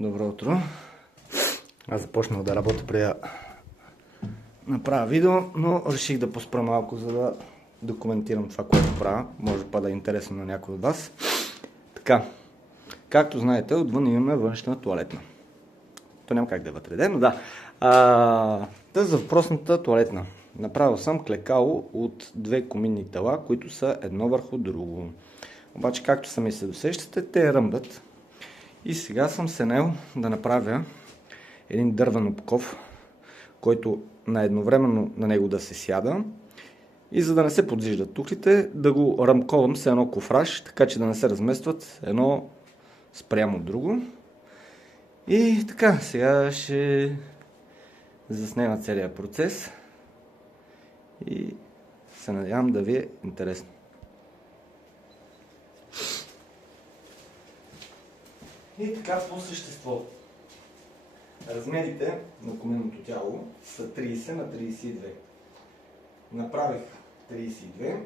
Добро утро! Аз започнах да работя преди да направя видео, но реших да поспра малко, за да документирам това, което правя. Може па да е интересно на някой от вас. Така, както знаете, отвън имаме външна тоалетна. То няма как да е вътре, но да. Тъй за въпросната тоалетна. Направил съм клекало от две коминни тела, които са едно върху друго. Обаче, както сами се досещате, те ръмбят. И сега съм се наел да направя един дървен обков, който едновременно на него да се сяда и за да не се подвиждат тухлите, да го ръмковам с едно кофраж, така че да не се разместват едно спрямо друго. И така, сега ще заснема целият процес и се надявам да ви е интересно. И така по същество. Размерите на коминното тяло са 30 на 32. Направих 32,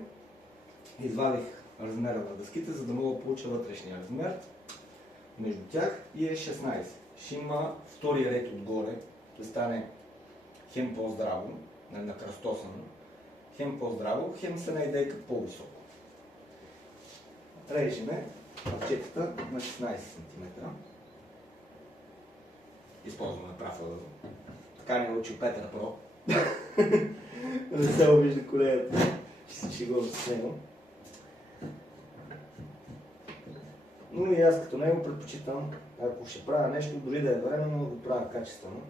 извадих размера на дъските, за да мога да получа вътрешния размер между тях и е 16. Ще има втори ред отгоре, да стане хем по-здраво, накръстосано, хем по-здраво, хем с една идейка по-високо. Режеме парчетата на 16 см. Използваме прав ъгъл. Така ни учи Петър Про. Не се обижда колегата. Ще се шегувам с него. Но и аз като него предпочитам, ако ще правя нещо, дори да е временно, да го правя качествено.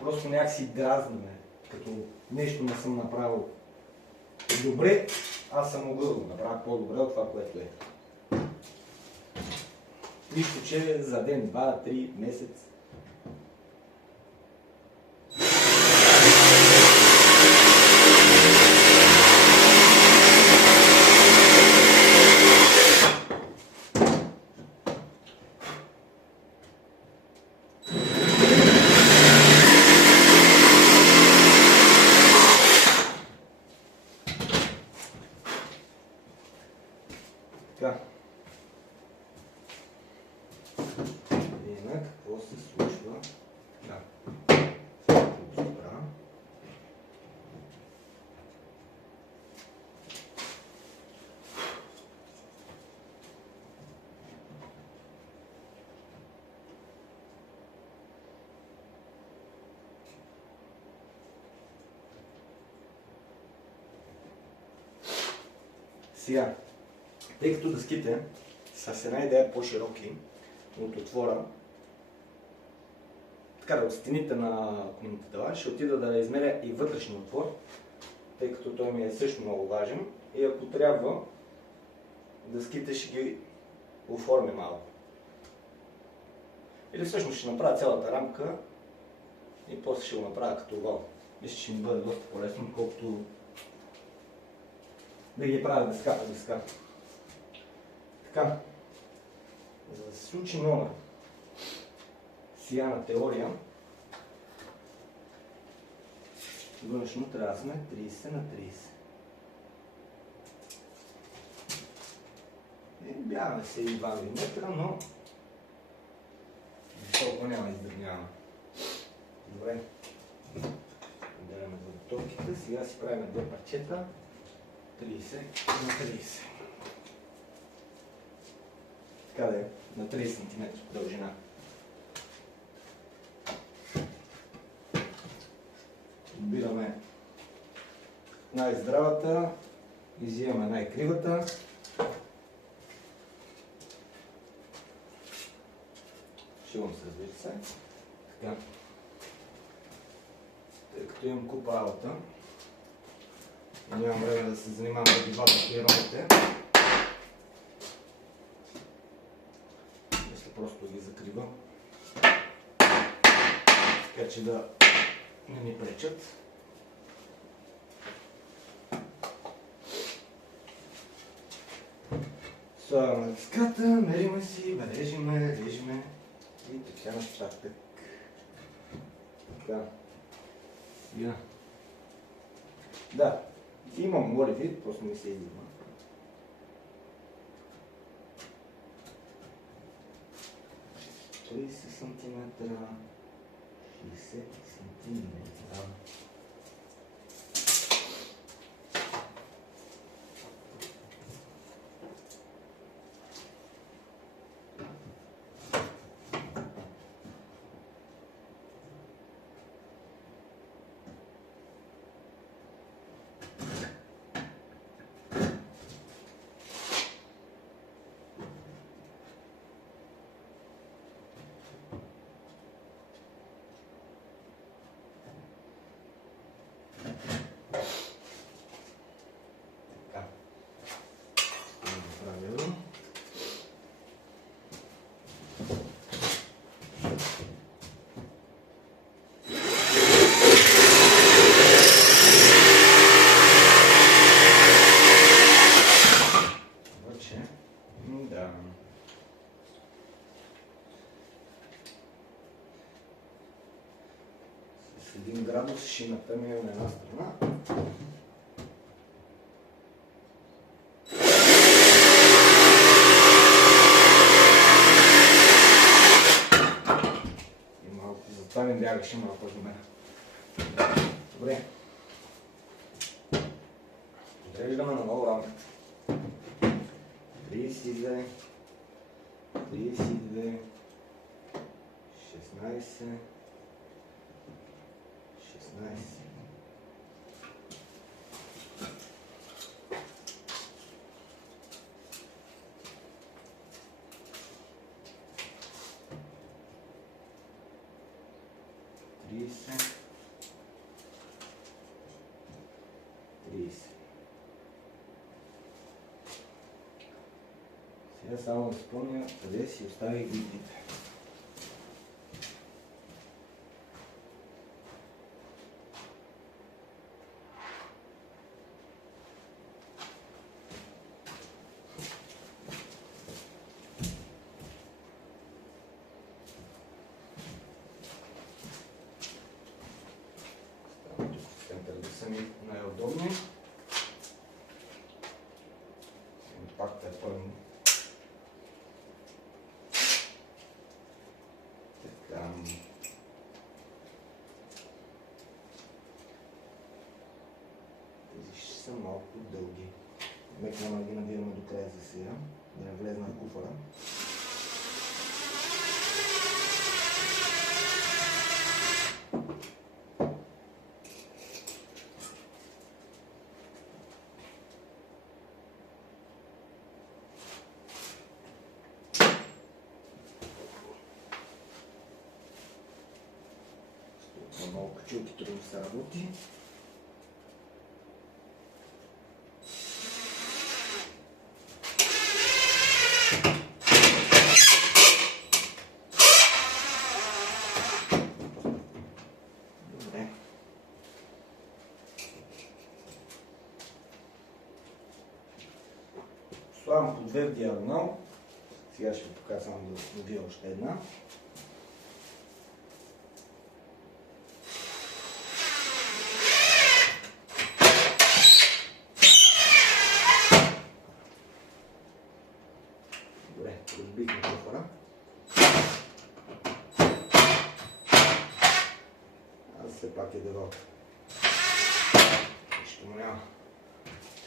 Просто някакси дразниме, като нещо не съм направил добре, аз съм могъл да го направя по-добре от това, което е. Нищо, че за ден, 2, 3, месец. Така. Какво се случва? Да. Добра. Сега, тъй като дъските са с една идея по-широки от отвора, така да от стените на коминните тела, ще отида да измеря и вътрешния отвор, тъй като той ми е също много важен и ако трябва, дъските ще ги оформя малко. Или всъщност ще направя цялата рамка и после ще го направя като овал. Мисля, че ще ми бъде доста по-лесно, колкото да ги правя дъска по дъска. Така, за да се случи много сияна теория, външно трябва да сме 30 на 30. Бягаме се и 2 мм, но толкова няма издърняваме. Добре. Отделяме заготовките. Сега си правим две парчета. 30 на 30. Така да е, на 30 см дължина. Отбираме най-здравата, иззимаме най-кривата. Шивам се, разбира се. Така. Тъй като имам купа работа и нямам време да се занимавам с двата пироните, просто ги закривам, така че да не ни пречат. Слагаме дъската, мериме си, режиме и така нататък. Така. Да, имам моли вид, просто ми се издигна. 30 см, 60 см. С 1 градус шината ми е на една страна. И малко затова ми бягаше малко до мен. Добре. Подреждаме наново рамката. 32, 32, 16, 16. Сега само да спомня къде си оставих глитите. Да са ми най-удобни. Пак да е пълно. Така. Тези ще са малко дълги. Мек няма да ги набираме до края за сега, да не влезна в куфара. Много качулки трудно се работи. Добре. Слагам по две в диагонал. Сега ще ви покажа само да набия още една. Разбихме куфара. Аз все пак е девалка. Нищо му няма.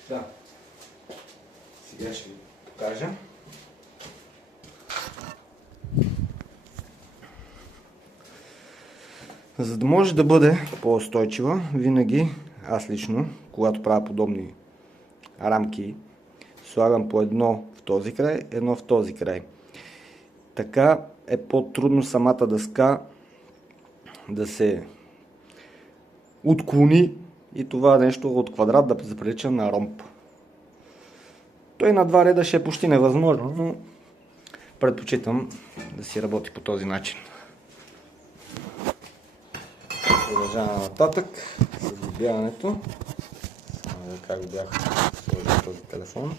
Да. Сега ще ви покажа. За да може да бъде по-устойчива, винаги аз лично, когато правя подобни рамки, слагам по едно в този край, едно в този край. Така е по-трудно самата дъска да се отклони и това нещо от квадрат да заприлича на ромб. Той на два реда ще е почти невъзможно, но предпочитам да си работи по този начин. Продължаваме нататък с добяването. Как бях сложил този телефон.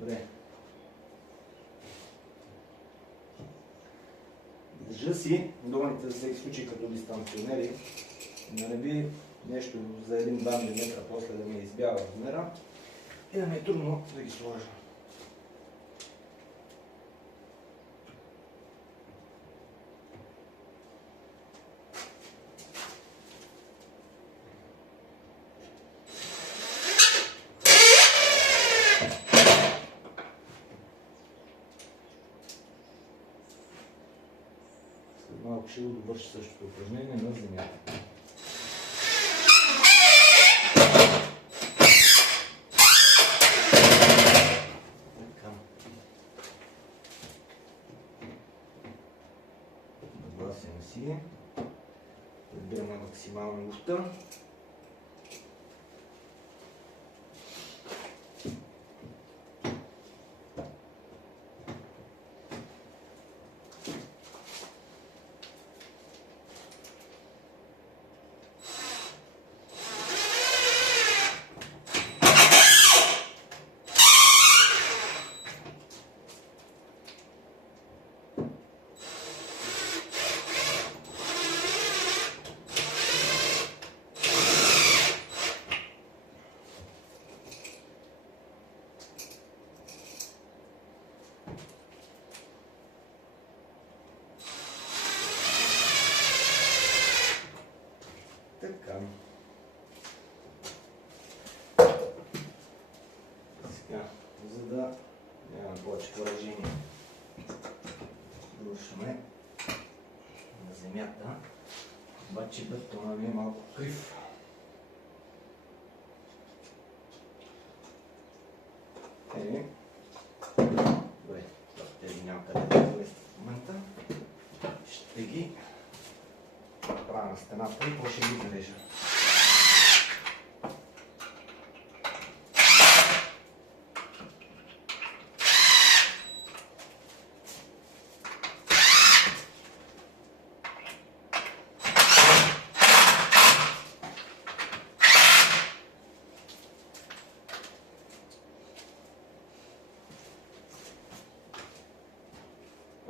Добре. Държа си долните за всеки случай като дистанционери, да не би нещо за 1-2 мм, после да ми избяга размера и да ми е трудно да ги сложа. След малко ще го довърши същото упражнение на земята. Нагласяме си. Подбираме максимална луфта. Така. Сега, за да няма повече поражение, рушаме на земята, обаче бетона ми е малко крив. Добре, тези няма къде да излезат в момента. Ще ги правя на стената и после ги зарежа.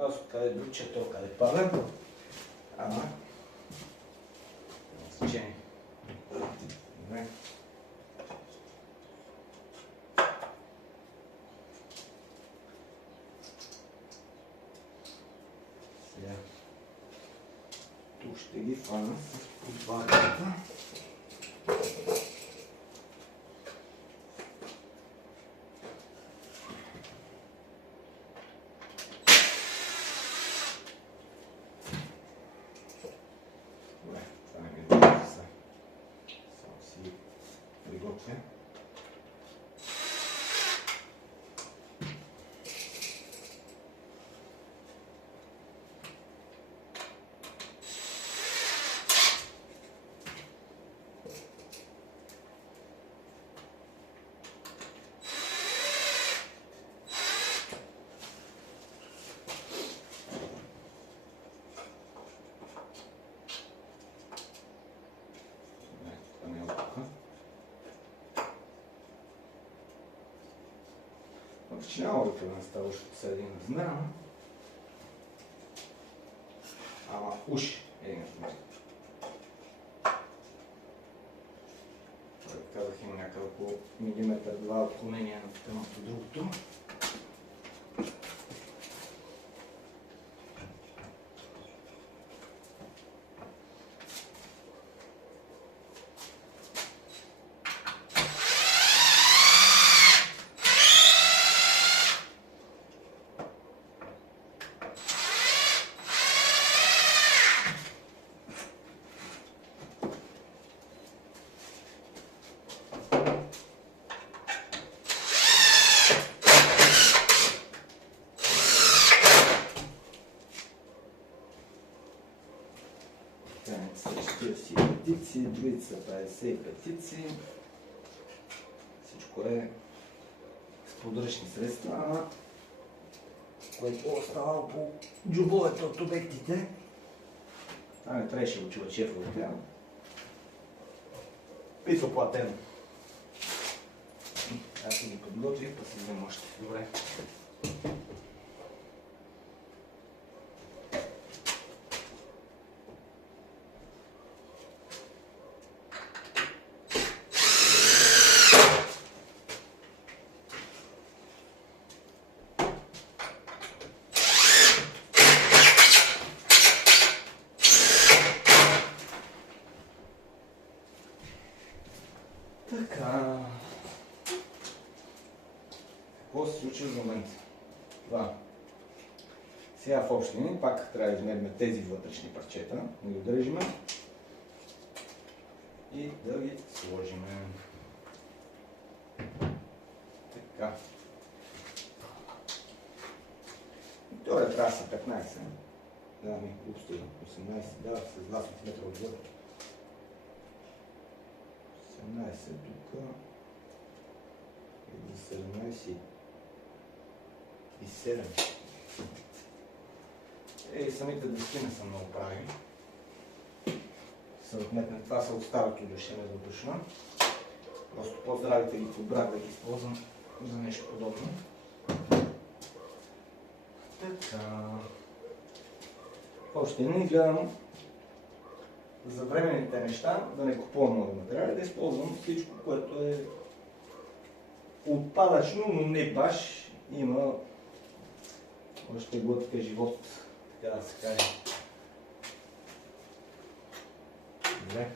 Аз откъде дрюча, то къде пада. Ама значение. Добре. Сега тук ще ги фана с подварката. Приготвя. Че няма да трябва да става още с един размер, ама уж един размер. Казах, има някъде около милиметър-два отклонение на едното другото. Си петици, другите са 50 петици. Всичко е с подръчни средства, което остава по джобовете от обектите. Това не трябваше да учува шефа от тях. Писо платено. Аз си ги подготвих, па си взема още. Добре. Така. Какво се случва в момента? Това. Сега в общи линии пак трябва да измерим тези вътрешни парчета, да ги удържим и да ги сложим. Така. Теория трябва да са 15. Да, ми глупости. 18, да, с 2 см отгоре. 18 тук. И 17 и 7. Самите дъски не са много прави. Съответно, това са от старото душене за душна. Просто по-здравите ги подбрах да ги използвам за нещо подобно. Така. Още не гледам за временните неща да не купувам много материали, да използвам всичко, което е отпадъчно, но не баш. Има още глътка живот, така да се каже. Добре.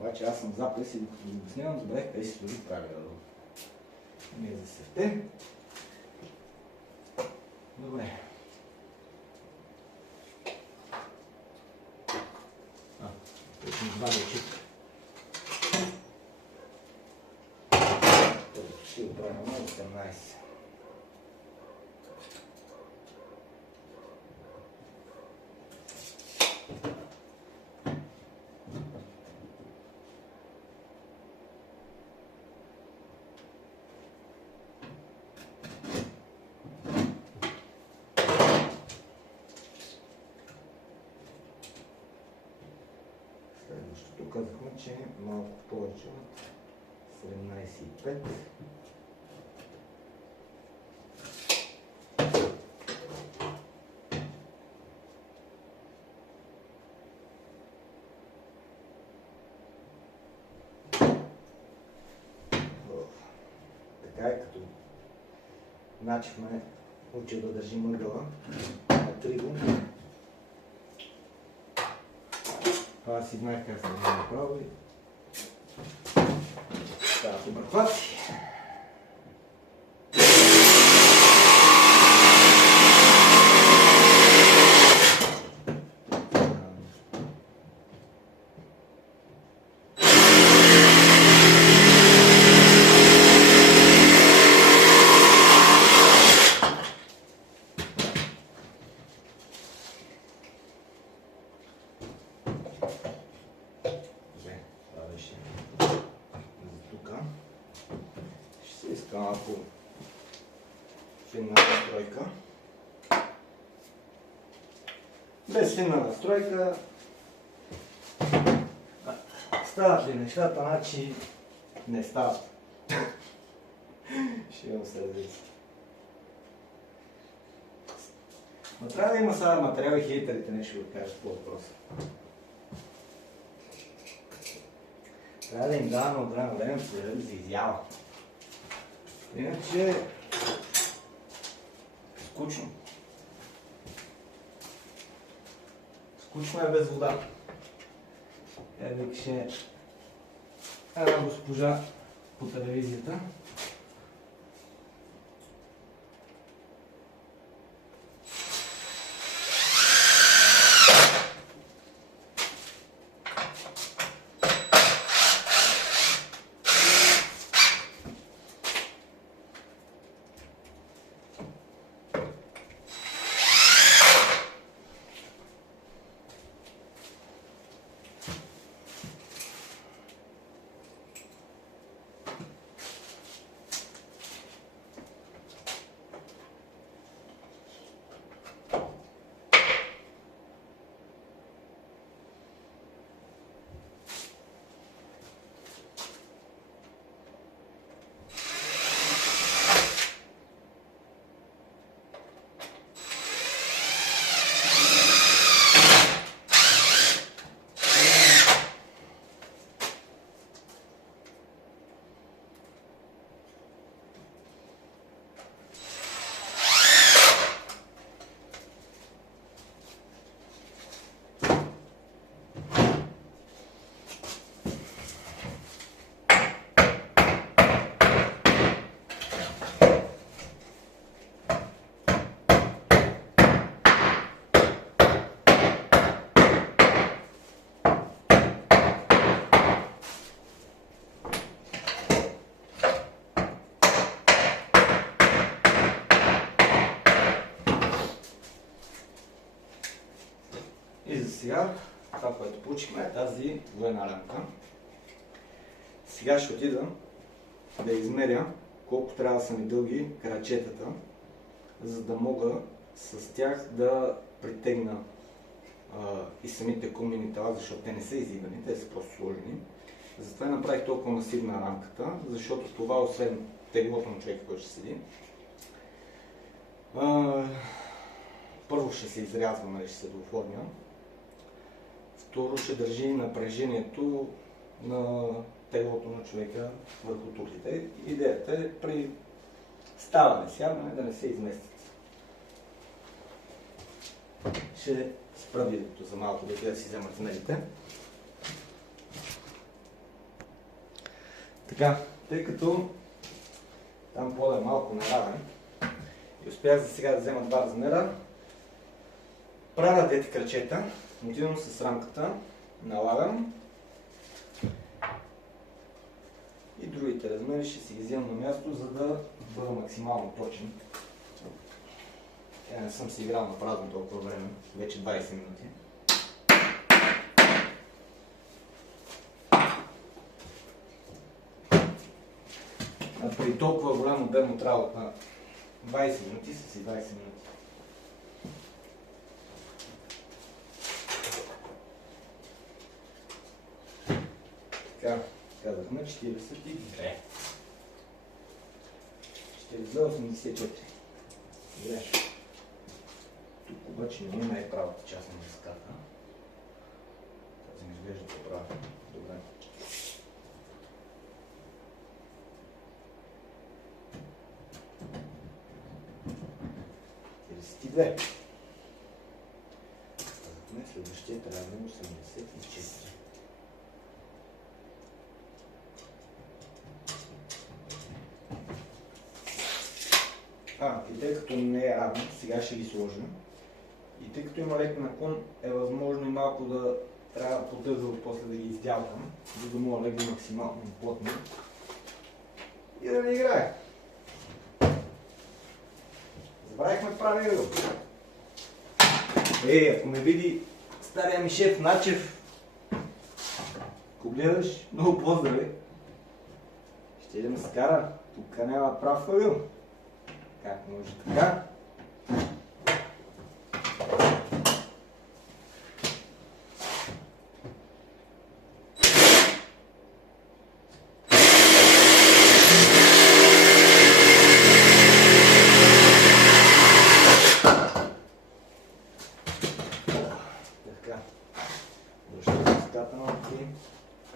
Обаче аз съм заплес и докато го обяснявам, забравих къде си дори правило. Не е за севте. Добре. Ще ми извадя очите. Ще оправим на 18. Следващото казахме, че е малко повече от 17,5. Така е, като начихме учил да държим ъгъла на триго. Аз си знаех как се да направо и става добър хват. Малко финна настройка. Без финна настройка стават ли нещата, значи не стават. Ще имам сърдица. Но трябва да има сега материал и хейтерите нещо ще го кажат по въпроса. Трябва да им даваме от време на време за изява. Иначе скучно. Скучно е без вода. Викаше една госпожа по телевизията. сега това, което получихме, е тази двойна рамка. Сега ще отида да измеря колко трябва да са ми дълги крачетата, за да мога с тях да притегна и самите кумини тела, защото те не са изигани, те са просто сложени. Затова направих толкова масивна рамката, защото това, освен теглото на човека, който ще седи, първо ще се изрязва, ще се дооформя. Второ ще държи напрежението на теглото на човека върху туклите. Идеята е при ставане, сядане да не се изместят. Ще спра видеото за малко, да си вземат смелите. Така, тъй като там пода е малко неравен и успях за сега да взема два размера, правя двете крачета, отивам с рамката, налагам и другите размери ще си ги вземам на място, за да бъда максимално точен. Не съм си играл на празно толкова време, вече 20 минути. А при толкова голям обем от работа 20 минути са си 20 минути. Така, казахме 42. 42,84. Добре. Тук обаче не има и правата част на диската. Тази ми изглежда по-права. Добре. Следващия трябва да е 84. И тъй като не е равно, сега ще ги сложа. И тъй като има лек наклон, е възможно и малко да трябва подързал после да ги издялкам, за да мога да легна максимално плътно и да не играе. Забравихме правило. Ако ме види стария ми шеф Начев, ако гледаш, много поздрави. Ще да ме скара, тук няма прав ъгъл. Как може така?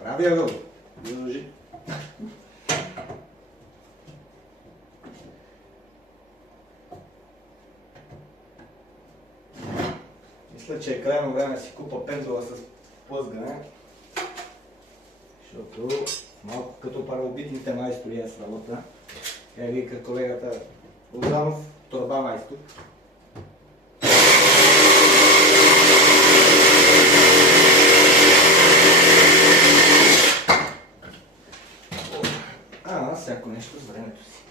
Прави ъгъл. Задължи. Мисля, че е крайно време да си купа пензола с плъзгане, защото малко като първобитните майстори е с работа. Вика колегата Лозанов, торба майстор. Всяко нещо с времето си.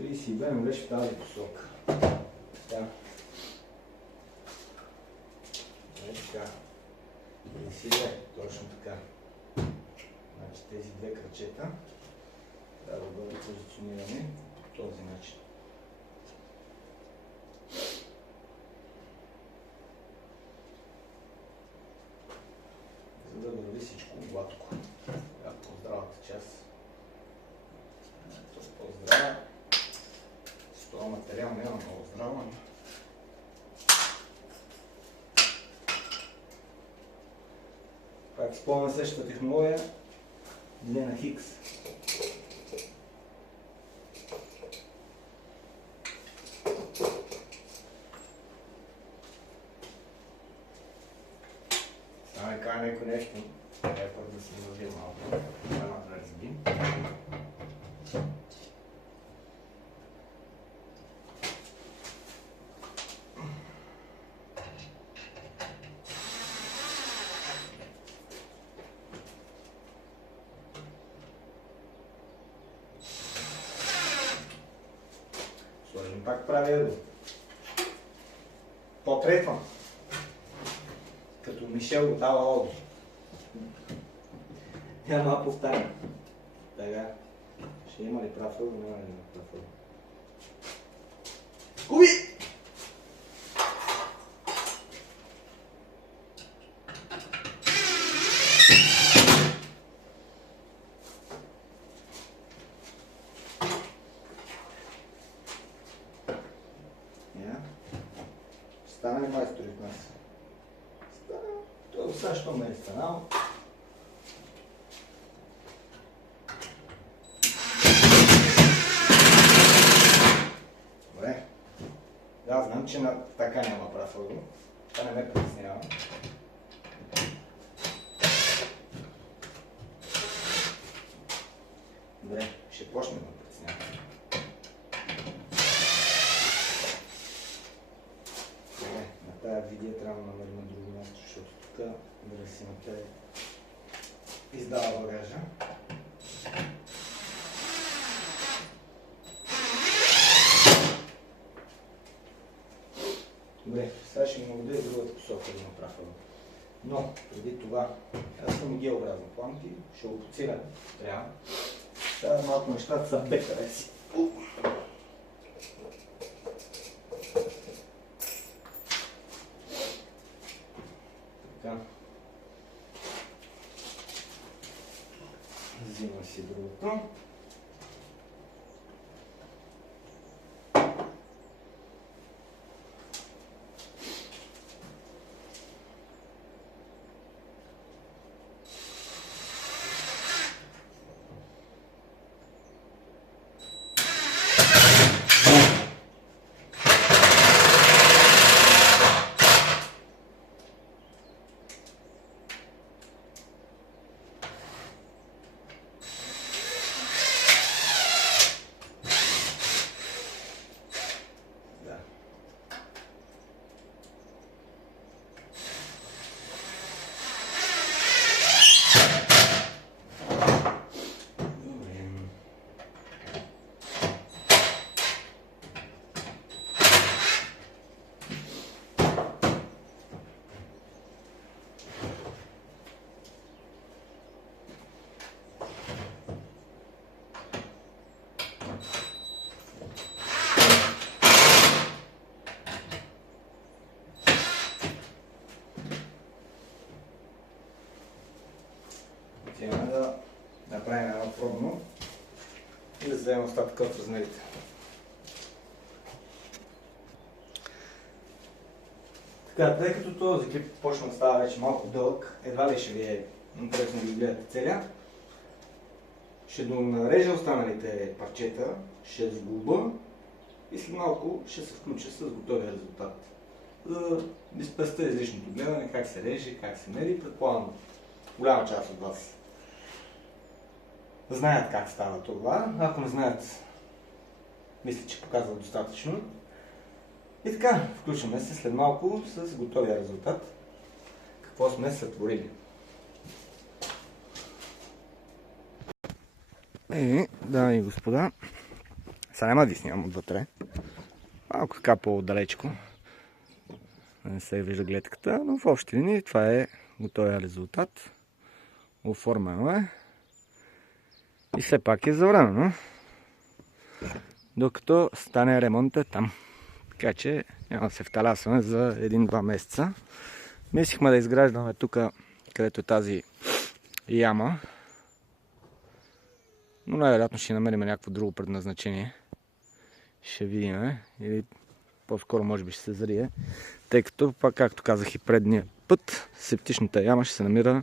32 ме беше в тази посока. Да. Така. 32, точно така. Значи тези две крачета трябва да бъдат позиционирани по този начин. За да върви всичко гладко. По-здравата част. По-здрава. С това материал няма много здрава. Пак използвам същата технология. Лена Хикс. Кажа някой нещо, трябва пък да се върви малко, няма да разбим. Сложим пак правило. Потрепвам. Като Мишел от Ала Оди. Няма повтарям. Така. Ще има ли прав ъгъл? Няма ли прав ъгъл? Уби! Стана ли майстори в нас? Стана. Това сега, що ме е станало. Добре. Да, знам, че така няма прав ъгъл. Това не ме притеснява. Добре, ще почнем да притеснява. Тая видео трябва да намерим на друго място, защото тук дресината е издава багажа. Добре, сега ще ги наведа и другата посока да направя. Но, преди това, аз съм географен план и ще го подсиля. Трябва. Сега малко нещата са бекаре си. Взимам си другото. Сега да направим едно пробно и да вземем остатъка от размерите. Така, тъй като този клип почна да става вече малко дълъг, едва ли ще ви е интересно да ги гледате целия, ще донарежа останалите парчета, ще сглоба и след малко ще се включа с готовия резултат. За да ви спестя излишното гледане, как се реже, как се мери, предполагам голяма част от вас знаят как става това. Ако не знаят, мисля, че показва достатъчно. И така, включваме се след малко с готовия резултат. Какво сме сътворили. Дами и господа, сега няма да ви снимам отвътре. Малко така по-далечко. Не се вижда гледката, но в общи линии това е готовия резултат. Оформено е. И все пак е завременно. Докато стане ремонта там. Така че няма да се вталясваме за 1-2 месеца. Мислихме да изграждаме тук, където е тази яма. Но най-вероятно ще намерим някакво друго предназначение. Ще видим. Или по-скоро може би ще се зарие. Тъй като, пак както казах и предния път, септичната яма ще се намира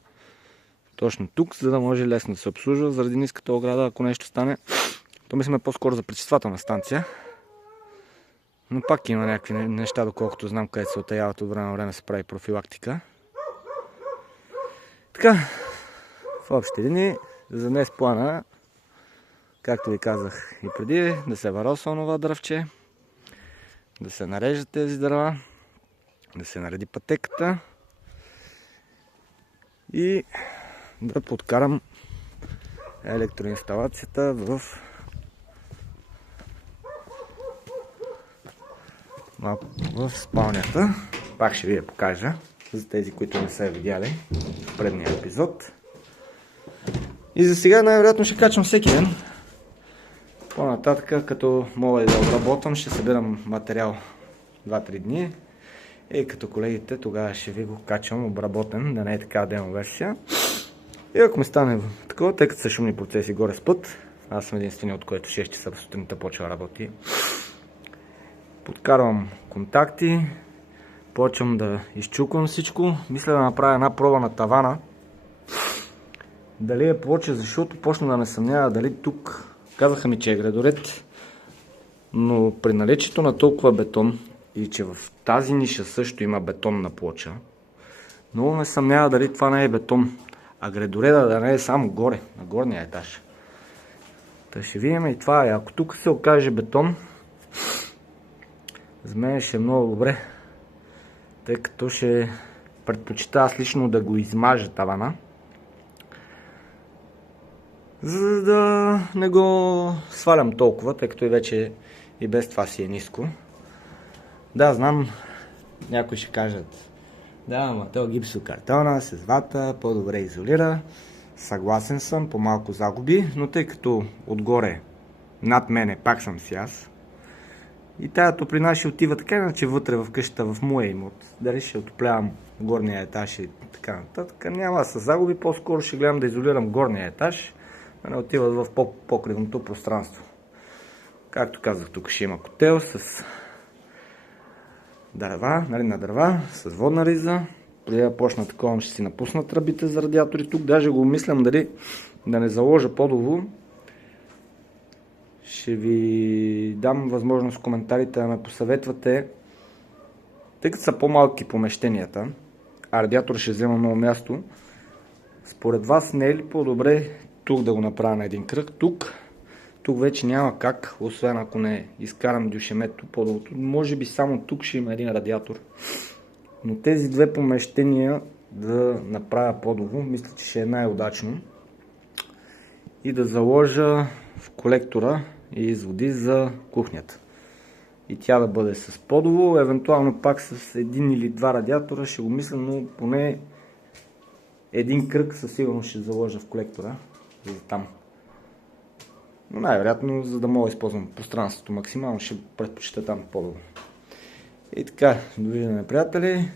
точно тук, за да може лесно да се обслужва заради ниската ограда, ако нещо стане. То мислиме по-скоро за пречиствателна станция. Но пак има някакви неща, доколкото знам, където се отаяват от време на време, се прави профилактика. Така, в общи линии, за днес плана, както ви казах и преди, да се варосва това дръвче, да се нарежат тези дърва, да се нареди пътеката и да подкарам електроинсталацията в малко в спалнята. Пак ще ви я покажа, за тези, които не са я видяли в предния епизод. И за сега най-вероятно ще качвам всеки ден. По-нататък, като мога да обработвам, ще събирам материал 2-3 дни. И като колегите, тогава ще ви го качвам обработен, да не е така демо версия. И ако ми стане такова, тъй като са шумни процеси горе с път, аз съм единствения, от който 6 часа в сутринта почва работи. Подкарвам контакти, почвам да изчуквам всичко. Мисля да направя една проба на тавана. Дали е плоча, защото почна да ме съмнява дали тук. Казаха ми, че е гредоред, но при наличието на толкова бетон и че в тази ниша също има бетонна плоча, много ме съмнява дали това не е бетон, а гредореда да не е само горе, на горния етаж. Та ще видим и това. Ако тук се окаже бетон, за мен ще е много добре, тъй като ще предпочита аз лично да го измажа тавана, за да не го свалям толкова, тъй като и вече и без това си е ниско. Да, знам, някои ще кажат, да, ама то гипсокартона с вата по-добре изолира. Съгласен съм, по-малко загуби, но тъй като отгоре над мене пак съм си аз, и тая топлина ще отива така, иначе вътре в къщата, в моя имот. Дали ще отоплявам горния етаж и така нататък. Няма с загуби, по-скоро ще гледам да изолирам горния етаж, да не отиват в покривното пространство. Както казах, тук ще има котел с дърва, на дърва, с водна риза. Преди да почна такова, ще си напусна тръбите за радиатори тук. Даже го мислям дали да не заложа подово. Ще ви дам възможност в коментарите да ме посъветвате, тъй като са по-малки помещенията, а радиатор ще взема много място. Според вас не е ли по-добре тук да го направя на един кръг? Тук вече няма как, освен ако не изкарам дюшемето подолото. Може би само тук ще има един радиатор. Но тези две помещения да направя подово, мисля, че ще е най-удачно. И да заложа в колектора и изводи за кухнята. И тя да бъде с подово, евентуално пак с един или два радиатора, ще го мисля, но поне един кръг със сигурност ще заложа в колектора за там. Но най-вероятно, за да мога да използвам пространството максимално, ще предпочита там подово. И така, довиждане, приятели.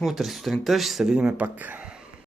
Утре сутринта ще се видим пак.